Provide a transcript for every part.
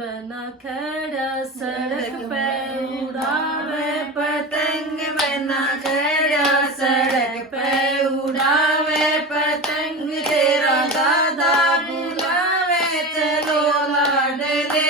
बना खड़ा सड़क पे उड़ावे पतंग, बना खड़ा सड़क पे उड़ावे पतंग, तेरा दादा बुलावे चलो लाडले,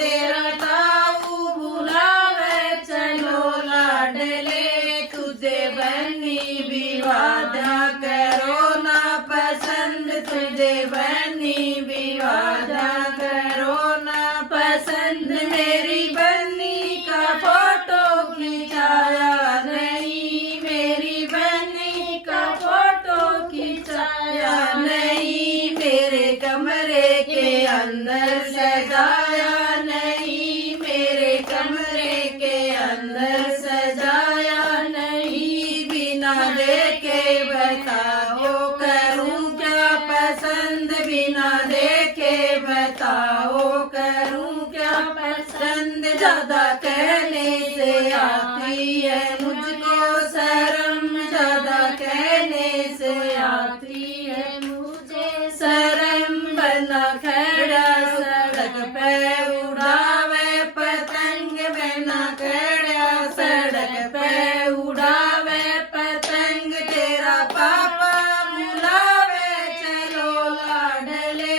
तेरा ताऊ बुलावे चलो लाडले, तुझे बनी भी वादा करो ना पसंद, तुझे बनी भी वादा करो ना पसंद, मेरी बन्नी का फोटो खिंचाया नहीं, मेरी बन्नी का फोटो खिंचाया नहीं, मेरे कमरे के अंदर सजाया नहीं, मेरे कमरे के अंदर सजाया नहीं, बिना देखे बताओ करूं क्या पसंद, बिना देखे बताओ करूं क्या पसंद, ज्यादा कहने से आती है मुझको शर्म, ज्यादा कहने से आती है मुझे शर्म, बना खड़ा सड़क पे उड़ावे पतंग, बना खड़ा सड़क पे उड़ावे पतंग, तेरा पापा बुलावे चलो लाडले,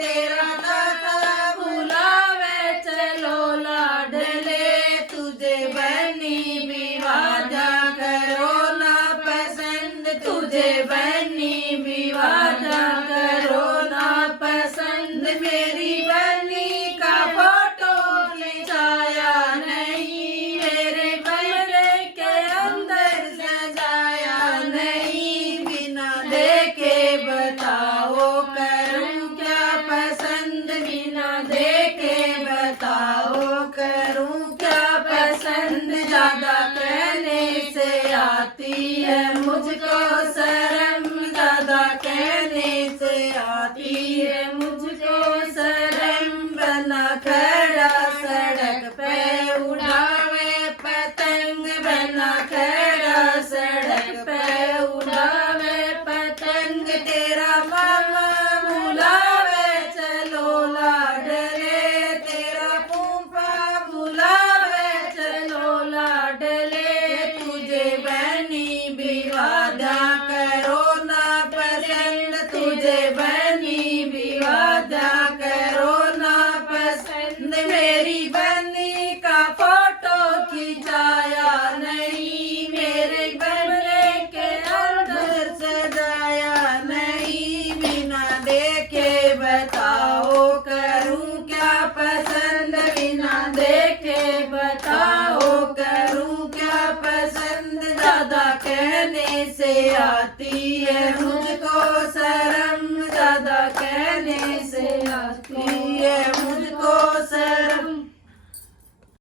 तेरा दादा बुलावे चलो लाडले, तुझे बनी भी वादा करो ना पसंद, तुझे बनी भी वादा करो ना पसंद, मेरी बनी का फोटो खिंचाया नहीं, मेरे कमरे के अंदर सजाया नहीं, बिना देखे बताओ करूं क्या पसंद, बिना देखे बताओ करूं क्या पसंद, ज्यादा कहने से आती है मुझको शर्म, ज्यादा कहने से आती है मुझको शर्म, बना खड़ा सड़क पे उड़ावे पतंग, बना खड़ा सड़क पे उड़ावे पतंग, तेरा मामा बुलावे चलो लाडले, तेरा फूफा बुलावे चलो लाडले, तुझे बनी भी वादा करो ना पसंद, तुझे बनी भी वादा करो ना पसंद, मेरी बनी का फोटो खिंचाया नहीं, मेरे कमरे के अंदर सजाया नहीं, बिना देखे बताओ करूं क्या पसंद, बिना देखे बताओ करूं क्या पसंद, ज्यादा कहने से आती है मुझको शर्म, ज्यादा कहने से आती है